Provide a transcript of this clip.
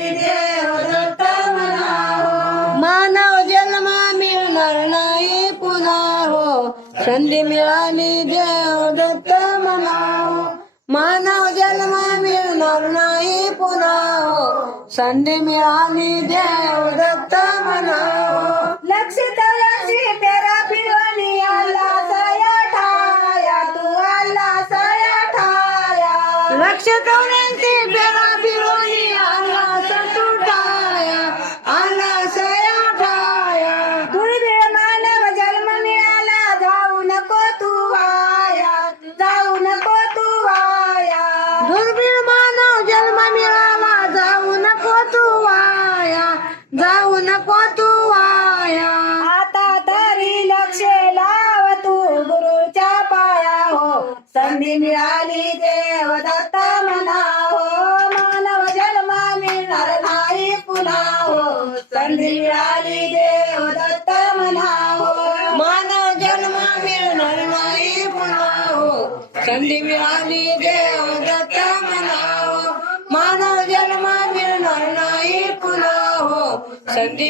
देवदत्त मानव जन्म मिळणार नाही पुन्हा. हो संधी मिळाली देवदत्त म्हणावं मानव जन्म मिळणार नाही पुन्हा. हो संधी मिळाली देवदत्त म्हणावं लक्ष तळाशी तेरा पिवणी आला सया ठाया. तू आला सया ठाया. लक्ष कवड्यांची बेरा बिरोही जाऊ नको तू वाया. आता तरी लक्ष लाव तू गुरुच्या पाया हो. संधी मिळाली देव दत्त म्हणा हो. मानव जन्म मिळणार नाही पुन्हा हो. संधी मिळाली देव दत्त म्हणा हो. मानव जन्म मिळणार नाही पुन्हा हो. संधी मिळाली देव दत्त म्हणावं मानव